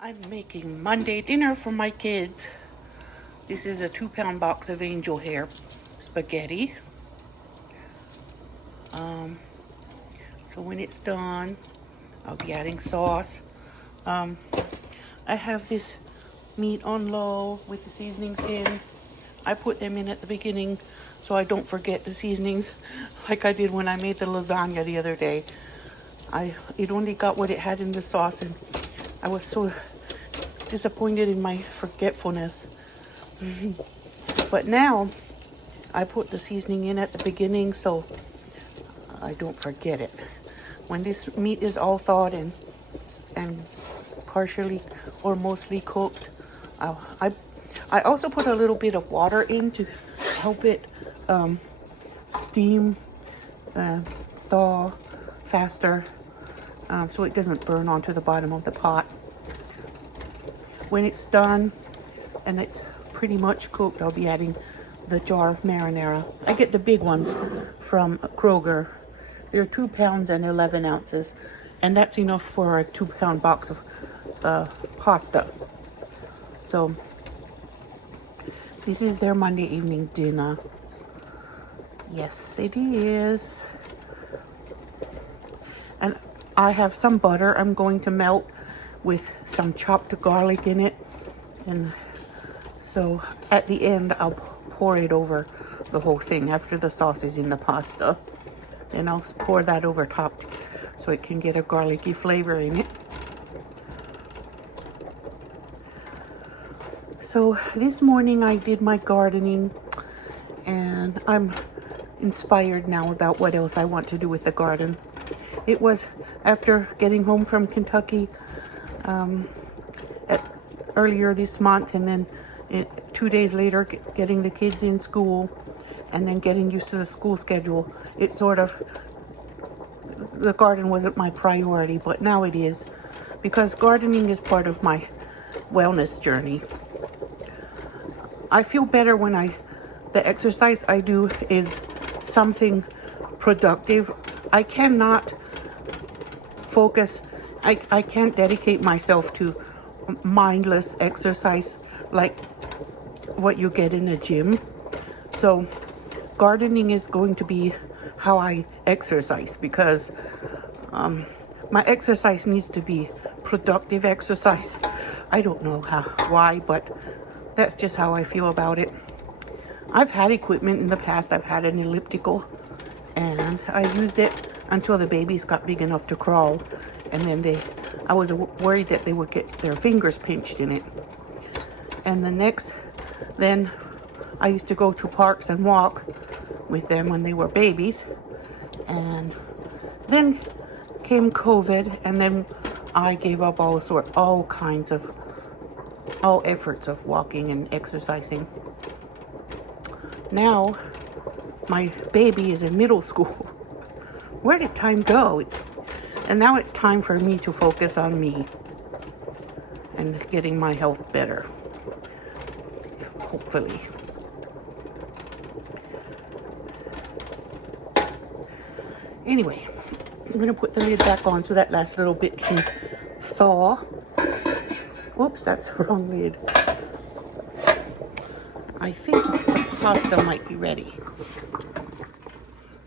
I'm making Monday dinner for my kids. This is a 2-pound box of angel hair spaghetti. So when it's done, I'll be adding sauce. I have this meat on low with the seasonings in. I put them in at the beginning so I don't forget the seasonings, like I did when I made the lasagna the other day. It only got what it had in the sauce, and I was so disappointed in my forgetfulness. But now I put the seasoning in at the beginning so I don't forget it. When this meat is all thawed and partially or mostly cooked, I also put a little bit of water in to help it steam, thaw faster, so it doesn't burn onto the bottom of the pot. When it's done and it's pretty much cooked, I'll be adding the jar of marinara. I get the big ones from Kroger. They're 2 pounds and 11 ounces, and that's enough for a 2-pound box of pasta. So this is their Monday evening dinner. Yes, it is. And I have some butter I'm going to melt with some chopped garlic in it. And so at the end, I'll pour it over the whole thing after the sauce is in the pasta. And I'll pour that over top so it can get a garlicky flavor in it. So this morning I did my gardening, and I'm inspired now about what else I want to do with the garden. It was after getting home from Kentucky earlier this month, and then 2 days later getting the kids in school, and then getting used to the school schedule. The garden wasn't my priority, but now it is, because gardening is part of my wellness journey. I feel better when the exercise I do is something productive. I cannot focus, I can't dedicate myself to mindless exercise like what you get in a gym. So gardening is going to be how I exercise, because my exercise needs to be productive exercise. I don't know why, but that's just how I feel about it. I've had equipment in the past. I've had an elliptical, and I used it until the babies got big enough to crawl, and then I was worried that they would get their fingers pinched in it. And then I used to go to parks and walk with them when they were babies, and then came COVID, and then I gave up all efforts of walking and exercising. Now my baby is in middle school. Where did time go? And now it's time for me to focus on me and getting my health better, hopefully. Anyway, I'm going to put the lid back on so that last little bit can thaw. Whoops, that's the wrong lid. I think the pasta might be ready,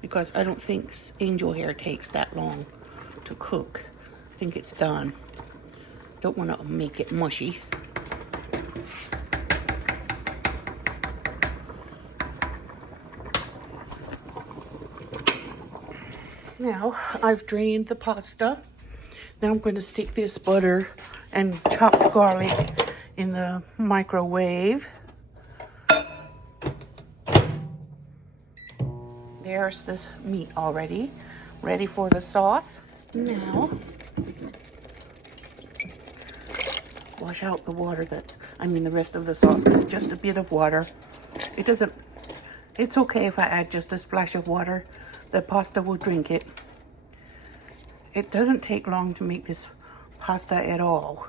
because I don't think angel hair takes that long to cook. I think it's done. Don't want to make it mushy. Now I've drained the pasta. Now I'm going to stick this butter and chopped garlic in the microwave. There's this meat already, ready for the sauce. Now, wash out the water the rest of the sauce, just a bit of water. It's okay if I add just a splash of water. The pasta will drink it. It doesn't take long to make this pasta at all.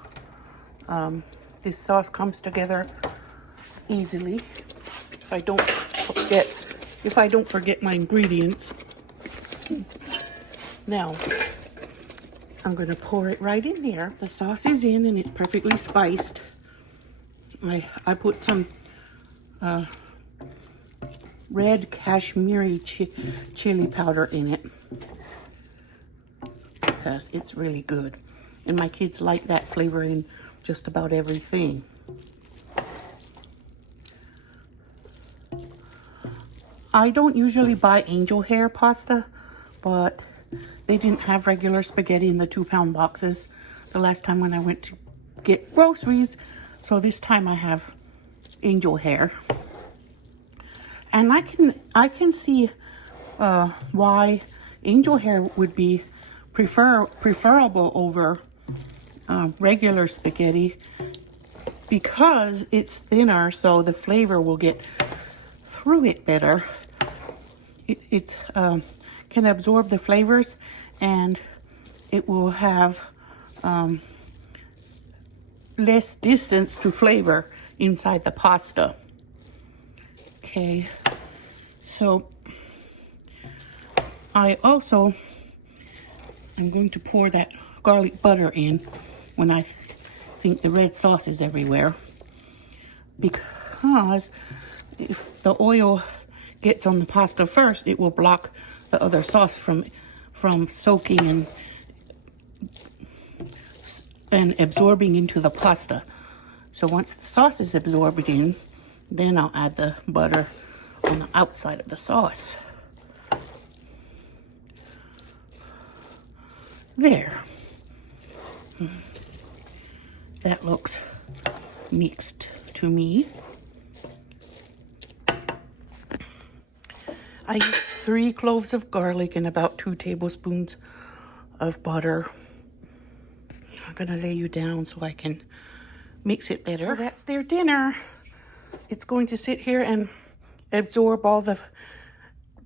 This sauce comes together easily if I don't forget my ingredients. Now, I'm gonna pour it right in there. The sauce is in and it's perfectly spiced. I put some red Kashmiri chili powder in it because it's really good. And my kids like that flavor in just about everything. I don't usually buy angel hair pasta, but they didn't have regular spaghetti in the 2-pound boxes the last time when I went to get groceries. So this time I have angel hair. And I can see why angel hair would be preferable over regular spaghetti, because it's thinner, so the flavor will get through it better. It can absorb the flavors, and it will have less distance to flavor inside the pasta. Okay, so I'm going to pour that garlic butter in when I think the red sauce is everywhere, because if the oil gets on the pasta first, it will block the other sauce from soaking and absorbing into the pasta. So once the sauce is absorbed in, then I'll add the butter on the outside of the sauce. There. That looks mixed to me. I use 3 cloves of garlic and about 2 tablespoons of butter. I'm gonna lay you down so I can mix it better. So that's their dinner. It's going to sit here and absorb all the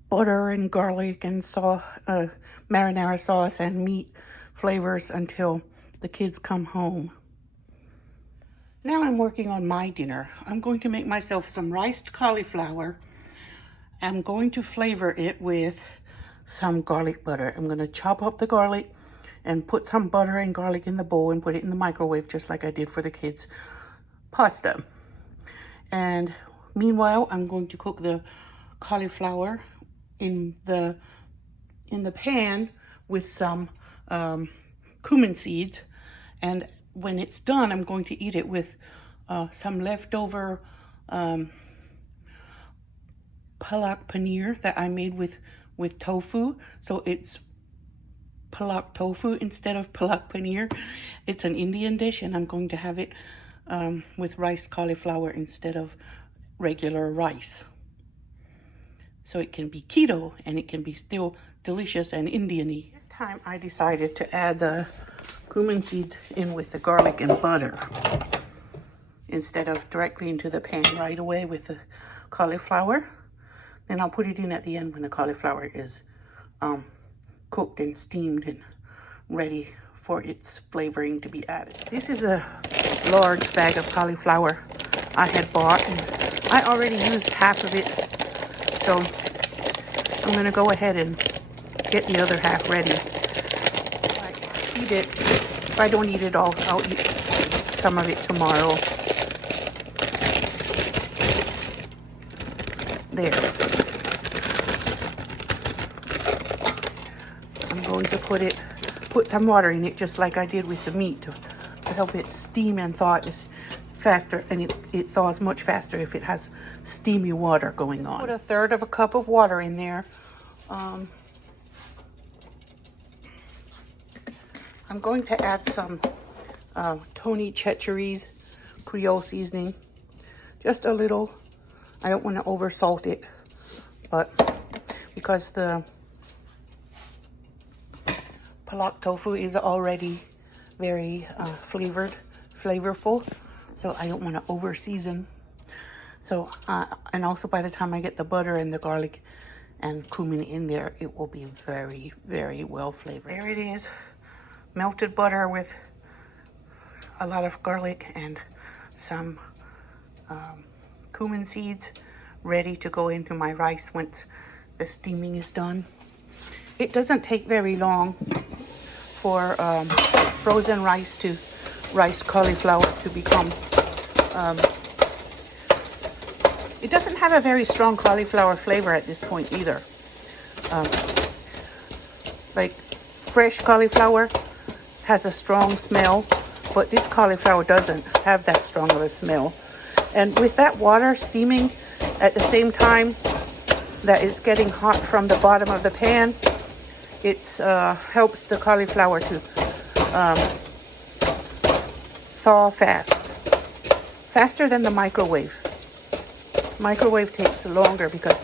butter and garlic and marinara sauce and meat flavors until the kids come home. Now I'm working on my dinner. I'm going to make myself some riced cauliflower. I'm going to flavor it with some garlic butter. I'm going to chop up the garlic and put some butter and garlic in the bowl and put it in the microwave just like I did for the kids' pasta. And meanwhile, I'm going to cook the cauliflower in the pan with some cumin seeds. And when it's done, I'm going to eat it with some leftover Palak paneer that I made with tofu. So it's Palak Tofu instead of Palak paneer. It's an Indian dish, and I'm going to have it with riced cauliflower instead of regular rice. So it can be keto and it can be still delicious and Indian-y. This time I decided to add the cumin seeds in with the garlic and butter instead of directly into the pan right away with the cauliflower. Then I'll put it in at the end when the cauliflower is cooked and steamed and ready for its flavoring to be added. This is a large bag of cauliflower I had bought, and I already used half of it, so I'm going to go ahead and get the other half ready. If I don't eat it all, I'll eat some of it tomorrow. There. I'm going to put some water in it just like I did with the meat to help it steam and thaw faster, and it thaws much faster if it has steamy water going on. Put 1/3 of a cup of water in there. I'm going to add some Tony Chachere's Creole seasoning, just a little. I don't want to over salt it, but because the Palak Tofu is already very flavorful, so I don't want to over season. So, and also by the time I get the butter and the garlic and cumin in there, it will be very, very well flavored. There it is, melted butter with a lot of garlic and some cumin seeds, ready to go into my rice once the steaming is done. It doesn't take very long for frozen rice to rice cauliflower to become, it doesn't have a very strong cauliflower flavor at this point either. Like fresh cauliflower has a strong smell, but this cauliflower doesn't have that strong of a smell. And with that water steaming at the same time that it's getting hot from the bottom of the pan, it helps the cauliflower to thaw faster than the microwave. Microwave takes longer because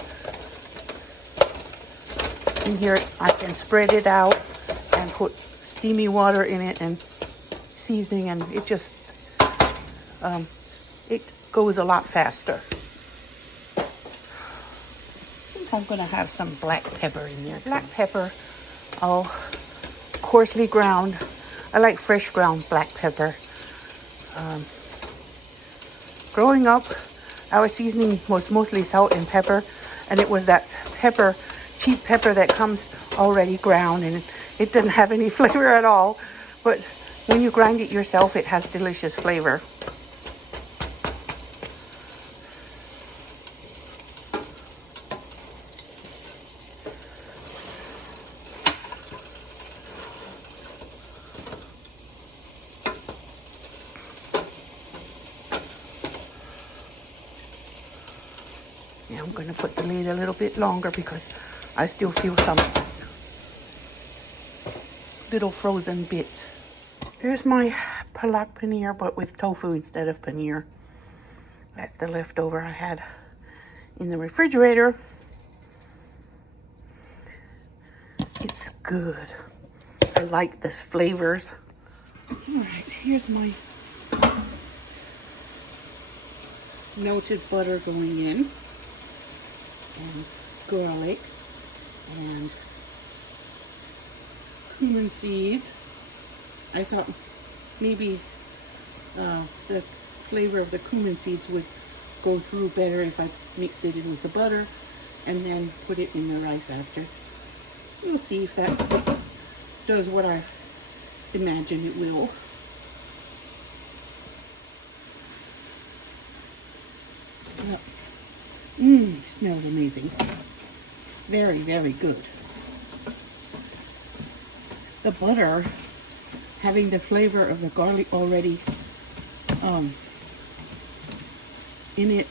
in here I can spread it out and put steamy water in it and seasoning, and it just it goes a lot faster. I think I'm gonna have some black pepper in there. Black pepper, coarsely ground. I like fresh ground black pepper. Growing up, our seasoning was mostly salt and pepper, and it was that pepper, cheap pepper that comes already ground, and it doesn't have any flavor at all. But when you grind it yourself, it has delicious flavor. Now I'm going to put the lid a little bit longer because I still feel some little frozen bits. Here's my palak paneer, but with tofu instead of paneer. That's the leftover I had in the refrigerator. It's good. I like the flavors. All right, here's my melted butter going in, and garlic and cumin seeds. I thought maybe the flavor of the cumin seeds would go through better if I mixed it in with the butter and then put it in the rice after. We'll see if that does what I imagine it will. It smells amazing. Very, very good. The butter, having the flavor of the garlic already in it,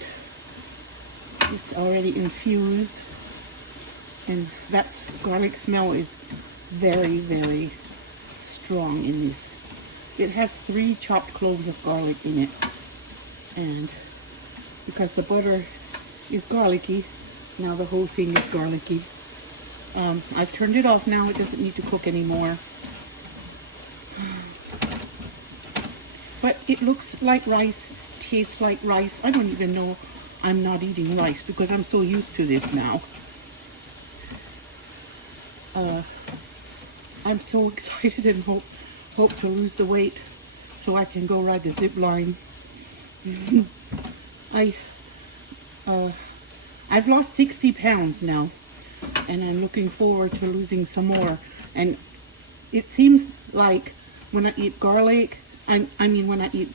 it's already infused, and that's garlic smell is very, very strong in this. It has 3 chopped cloves of garlic in it, and because the butter is garlicky, now the whole thing is garlicky. I've turned it off now. It doesn't need to cook anymore. But it looks like rice, tastes like rice. I don't even know I'm not eating rice because I'm so used to this now. I'm so excited and hope to lose the weight so I can go ride the zip line. I've lost 60 pounds now, and I'm looking forward to losing some more. And it seems like when I eat garlic, when I eat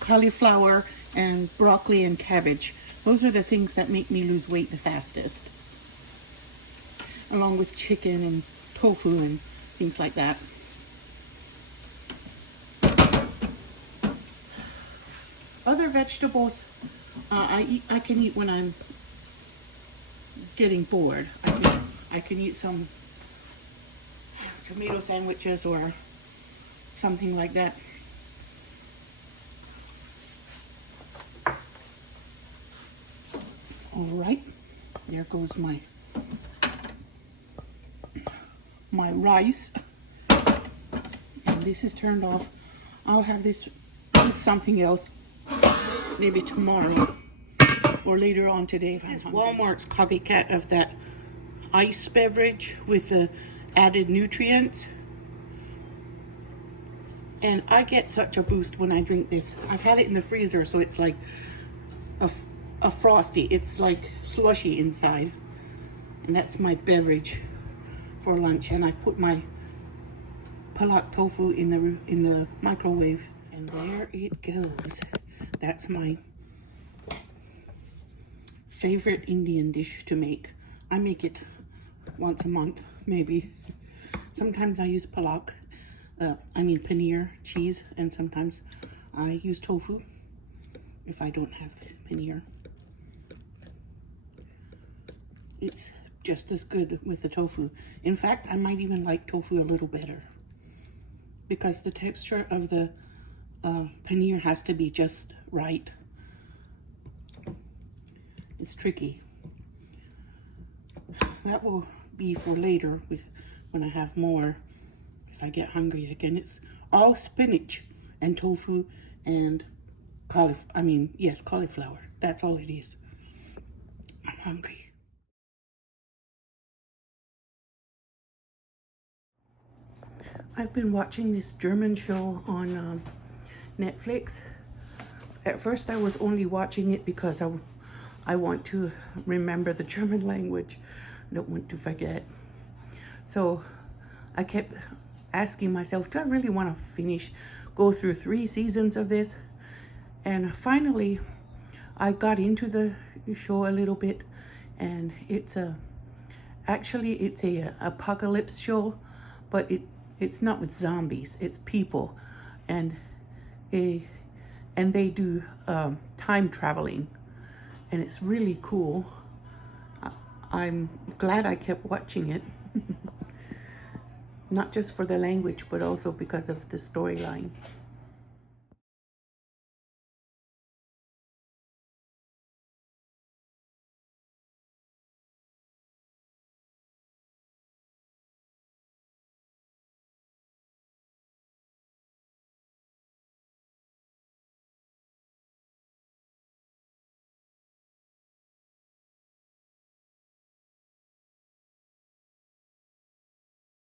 cauliflower and broccoli and cabbage, those are the things that make me lose weight the fastest, along with chicken and tofu and things like that. Other vegetables I can eat when I'm getting bored. I can eat some tomato sandwiches or something like that. All right, there goes my rice, and this is turned off. I'll have this with something else maybe tomorrow or later on today. This is Walmart's copycat of that ice beverage with the added nutrients, and I get such a boost when I drink this. I've had it in the freezer, so it's like a frosty. It's like slushy inside, and that's my beverage for lunch. And I've put my Palak Tofu in the microwave, and there it goes. That's my favorite Indian dish to make. I make it once a month, maybe. Sometimes I use palak, paneer, cheese, and sometimes I use tofu if I don't have paneer. It's just as good with the tofu. In fact, I might even like tofu a little better because the texture of the paneer has to be just right. It's tricky. That will be for later when I have more, if I get hungry again. It's all spinach and tofu and cauliflower. That's all it is. I'm hungry. I've been watching this German show on Netflix. At first I was only watching it because I want to remember the German language. I don't want to forget. So I kept asking myself, do I really want to go through 3 seasons of this? And finally I got into the show a little bit, and it's actually a apocalypse show, but it's not with zombies, it's people, and they do time traveling, and it's really cool. I'm glad I kept watching it. Not just for the language, but also because of the storyline.